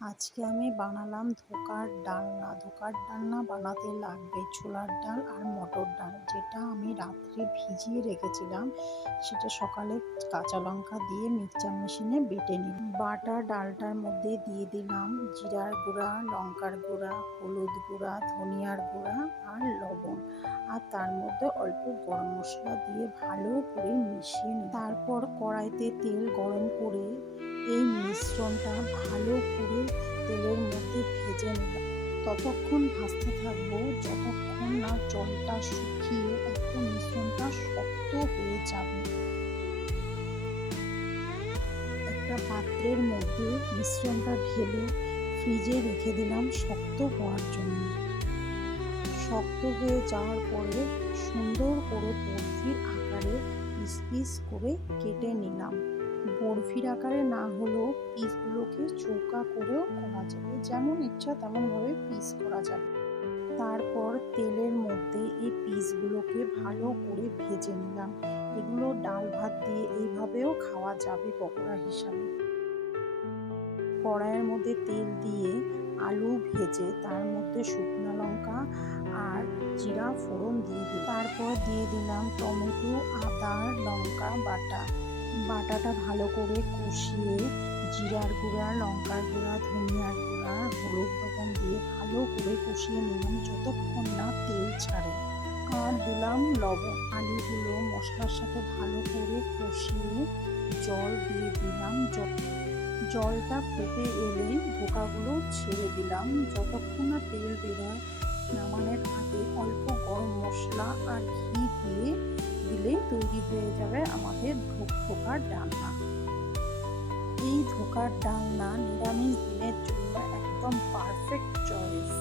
আজকে আমি বানালাম ধোকার ডালনা। ধোকার ডালনা বানাতে লাগবে ছোলার ডাল আর মটর ডাল, যেটা আমি রাত্রে ভিজিয়ে রেখেছিলাম। সেটা সকালে কাঁচা লঙ্কা দিয়ে মিক্সচার মেশিনে বেটে নিলাম। বাটা ডালটার মধ্যে দিয়ে দিলাম জিরার গুঁড়া, লঙ্কার গুঁড়া, হলুদ গুঁড়া, ধনিয়ার গুঁড়া আর লবণ। আর তার মধ্যে অল্প গরম মশলা দিয়ে ভালো করে মিশিয়ে নিই। তারপর কড়াইতে তেল গরম করে এই মিশ্রণটা ভালো করে তেলের মধ্যে ভেজে নিলাম। ততক্ষণ ভাজতে থাকবো যতক্ষণ না জলটা শুকিয়ে একদম মিশ্রণটা শক্ত হয়ে যাবে। একটা পাত্রের মধ্যে মিশ্রণটা ঢেলে ফ্রিজে রেখে দিলাম শক্ত হওয়ার জন্য। শক্ত হয়ে যাওয়ার পরে সুন্দর করে বরফির আকারে পিস পিস করে কেটে নিলাম। বরফির আকারে না হলেও পিসগুলোকে চৌকা করেও করা যাবে, যেমন ইচ্ছা তেমনভাবে পিস করা যাবে। তারপর তেলের মধ্যে এই পিসগুলোকে ভালো করে ভেজে নিলাম। এগুলো ডাল ভাত দিয়ে এইভাবেও খাওয়া যাবে পকোড়া হিসাবে। কড়াইয়ের মধ্যে তেল দিয়ে আলু ভেজে তার মধ্যে শুকনো লঙ্কা আর জিরা ফোড়ন দিয়ে দিই। তারপর দিয়ে দিলাম টমেটো, আদা, লঙ্কা বাটাটা ভালো করে কষিয়ে জিরার গুঁড়া, লঙ্কার গুঁড়া, ধনিয়ার গুঁড়া, হলুদ লবণ দিয়ে ভালো করে কষিয়ে নিলাম যতক্ষণ না তেল ছাড়ে। আর দিলাম লবণ। আলুগুলো মশলার সাথে ভালো করে কষিয়ে জল দিয়ে দিলাম। জলটা ফুটে এলে ধোকাগুলো ছেড়ে দিলাম। যতক্ষণ না তেল বেরোয় নামানোর আগে অল্প গরম মশলা আর ঘি দিয়ে দিলে তৈরি হয়ে যাবে আমাদের ধোকার ডালনা। এই ধোকার ডালনা নিরামিষ দিনের জন্য একদম পারফেক্ট চয়েস।